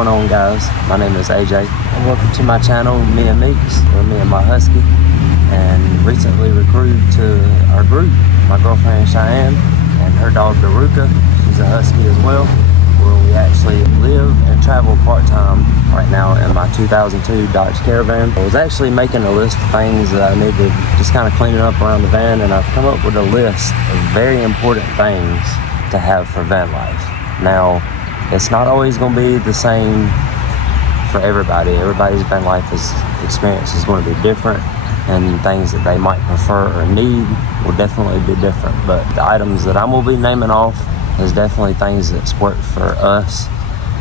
going on, guys? My name is AJ and welcome to my channel, Me and Meeks, or Me and my Husky. And recently recruited to our group my girlfriend Cheyenne and her dog Daruka. She's a Husky as well, where we actually live and travel part-time right now in my 2002 Dodge Caravan. I was actually making a list of things that I need to just kind of clean it up around the van, and I've come up with a list of very important things to have for van life. Now, it's not always going to be the same for everybody. Everybody's van life experience is going to be different, and things that they might prefer or need will definitely be different. But the items that I'm going to be naming off is definitely things that's worked for us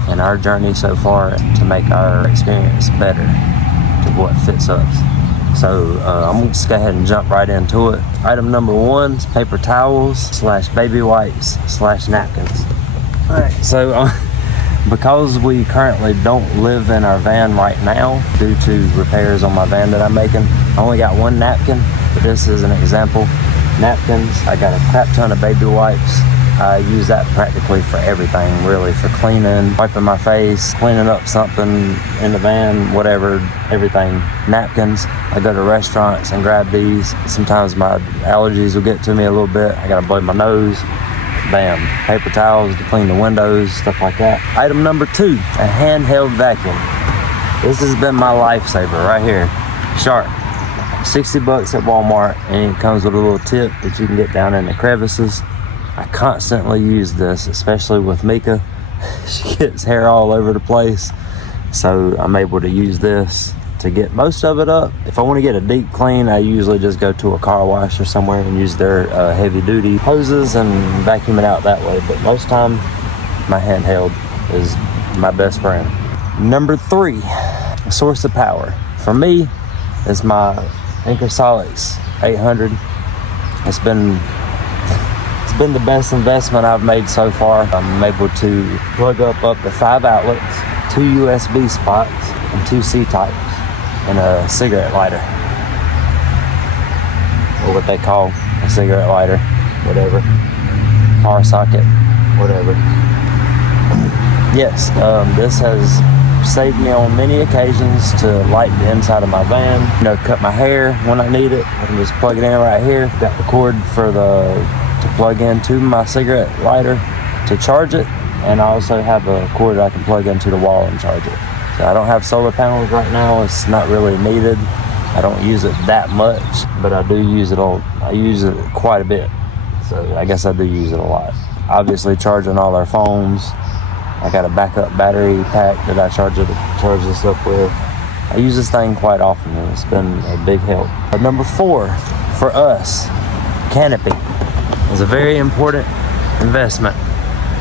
and our journey so far to make our experience better to what fits us. So I'm going to just go ahead and jump right into it. Item number one is paper towels / baby wipes / napkins. Alright, so because we currently don't live in our van right now due to repairs on my van that I'm making, I only got one napkin, but this is an example. Napkins, I got a crap ton of baby wipes. I use that practically for everything, really, for cleaning, wiping my face, cleaning up something in the van, whatever, everything. Napkins, I go to restaurants and grab these. Sometimes my allergies will get to me a little bit. I gotta blow my nose. Bam. Paper towels to clean the windows, stuff like that. Item number two, a handheld vacuum. This has been my lifesaver right here. Sharp. $60 at Walmart, and it comes with a little tip that you can get down in the crevices. I constantly use this, especially with Mika. She gets hair all over the place, so I'm able to use this to get most of it up. If I want to get a deep clean, I usually just go to a car wash or somewhere and use their heavy duty hoses and vacuum it out that way. But most time, my handheld is my best friend. Number three, a source of power. For me, is my Anchor Solix 800. It's been the best investment I've made so far. I'm able to plug up to 5 outlets, 2 USB spots, and 2 C-types, and a cigarette lighter, or what they call a cigarette lighter, whatever, power socket, whatever. Yes, this has saved me on many occasions to light the inside of my van, cut my hair when I need it. I can just plug it in right here. Got the cord to plug into my cigarette lighter to charge it, and I also have a cord I can plug into the wall and charge it. So I don't have solar panels right now. It's not really needed. I don't use it that much, but I do use it I use it quite a bit. So I guess I do use it a lot. Obviously charging all our phones. I got a backup battery pack that I charge this up with. I use this thing quite often, and it's been a big help. Number four, for us, canopy is a very important investment,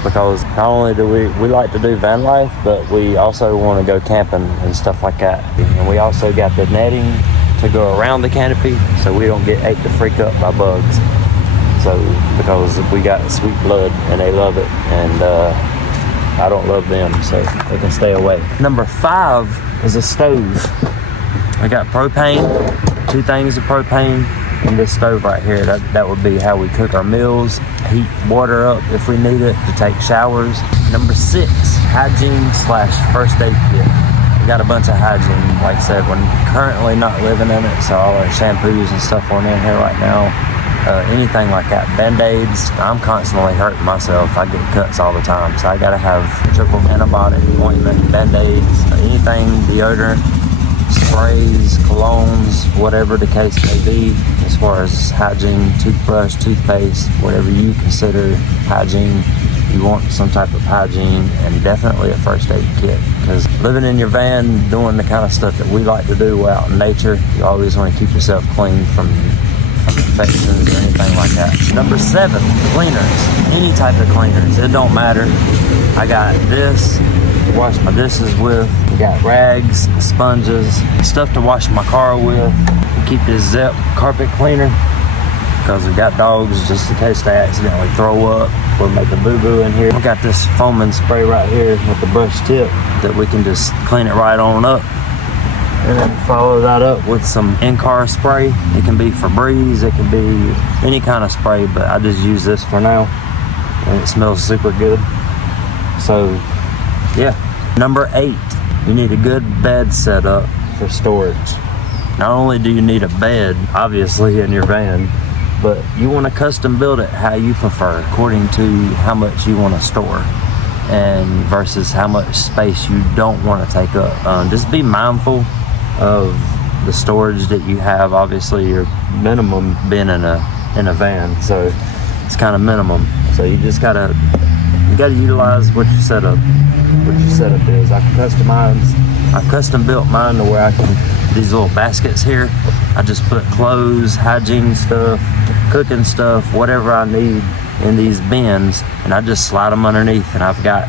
because not only do we like to do van life, but we also want to go camping and stuff like that. And we also got the netting to go around the canopy so we don't get ate the freak up by bugs. So, because we got sweet blood and they love it, and I don't love them, so they can stay away. Number five is a stove. I got propane, 2 things of propane, and this stove right here. That would be how we cook our meals, heat water up if we need it, to take showers. Number 6, hygiene / first aid kit. We got a bunch of hygiene, like I said, we're currently not living in it, so all our shampoos and stuff aren't in here right now. Anything like that, Band-Aids. I'm constantly hurting myself. I get cuts all the time, so I gotta have triple antibiotic, ointment, Band-Aids, anything, deodorant, sprays, colognes, whatever the case may be, as far as hygiene, toothbrush, toothpaste, whatever you consider hygiene. You want some type of hygiene, and definitely a first aid kit, because living in your van, doing the kind of stuff that we like to do out in nature, you always want to keep yourself clean from infections or anything like that. Number 7, cleaners. Any type of cleaners, it don't matter. I got this to wash my dishes with. We got rags, sponges, stuff to wash my car with. We keep this Zep carpet cleaner, because we got dogs, just in case they accidentally throw up or make a boo-boo in here. We got this foaming spray right here with the brush tip that we can just clean it right on up. And then follow that up with some in-car spray. It can be Febreze, it can be any kind of spray, but I just use this for now, and it smells super good. So yeah, Number 8, you need a good bed setup for storage. Not only do you need a bed, obviously, in your van, but you want to custom build it how you prefer, according to how much you want to store and versus how much space you don't want to take up. Just be mindful of the storage that you have. Obviously, your minimum being in a van, so it's kind of minimum. So you just gotta utilize what your setup is. I've custom built mine to where I can, these little baskets here, I just put clothes, hygiene stuff, cooking stuff, whatever I need in these bins, and I just slide them underneath, and I've got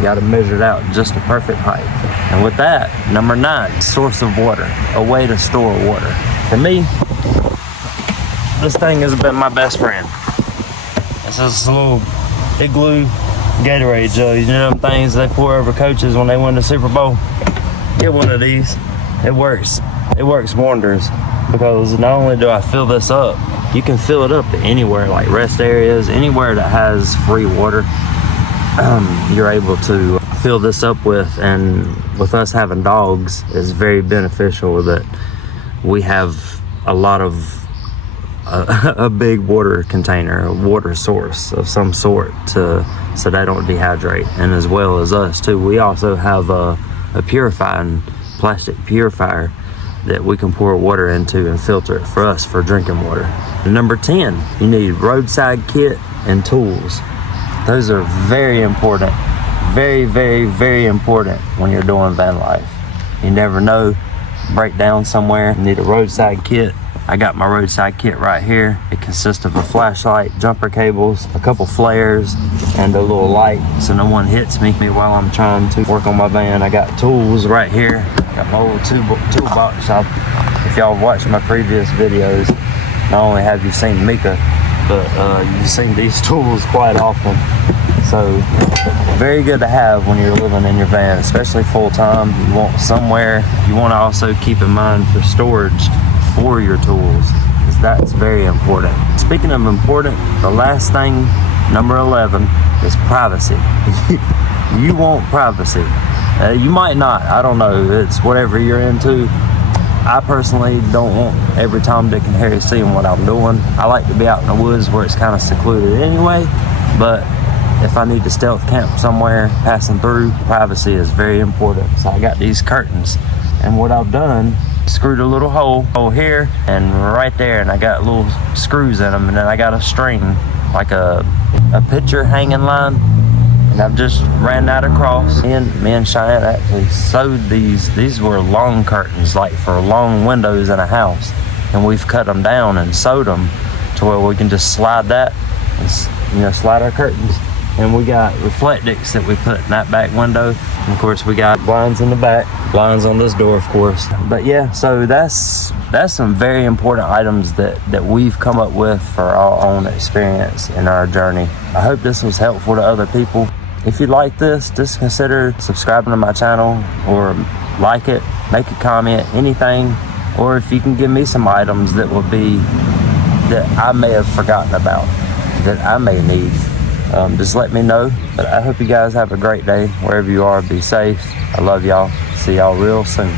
them measured out just a perfect height. And with that, number 9, source of water, a way to store water. For me, this thing has been my best friend. It's this little igloo Gatorade jug. You know them things they pour over coaches when they win the Super Bowl? Get one of these. It works wonders, because not only do I fill this up, you can fill it up anywhere, like rest areas, anywhere that has free water. You're able to fill this up with, and with us having dogs, it's very beneficial that we have a lot of a big water container, a water source of some sort, so they don't dehydrate. And as well as us too, we also have a purifying plastic purifier that we can pour water into and filter it for us for drinking water. Number 10, you need roadside kit and tools. Those are very important, very, very, very important when you're doing van life. You never know, break down somewhere, you need a roadside kit. I got my roadside kit right here. It consists of a flashlight, jumper cables, a couple flares, and a little light so no one hits me while I'm trying to work on my van. I got tools right here. Got my old toolbox. If y'all have watched my previous videos, not only have you seen Mika, but you've seen these tools quite often. So very good to have when you're living in your van, especially full time. You want somewhere, you want to also keep in mind for storage for your tools, because that's very important. Speaking of important, the last thing, number 11, is privacy. You want privacy. You might not, I don't know, it's whatever you're into. I personally don't want every Tom, Dick, and Harry seeing what I'm doing. I like to be out in the woods where it's kind of secluded anyway, but if I need to stealth camp somewhere passing through, privacy is very important. So I got these curtains, and what I've done, screwed a little hole here and right there, and I got little screws in them, and then I got a string, like a picture hanging line, and I've just ran that across. Me and Cheyenne actually sewed these were long curtains, like for long windows in a house, and we've cut them down and sewed them to where we can just slide that and slide our curtains. And we got reflectix that we put in that back window. And of course, we got blinds in the back, blinds on this door, of course. But yeah, so that's some very important items that we've come up with for our own experience in our journey. I hope this was helpful to other people. If you like this, just consider subscribing to my channel, or like it, make a comment, anything. Or if you can give me some items that I may have forgotten about, that I may need. Just let me know. But I hope you guys have a great day wherever you are. Be safe. I love y'all. See y'all real soon.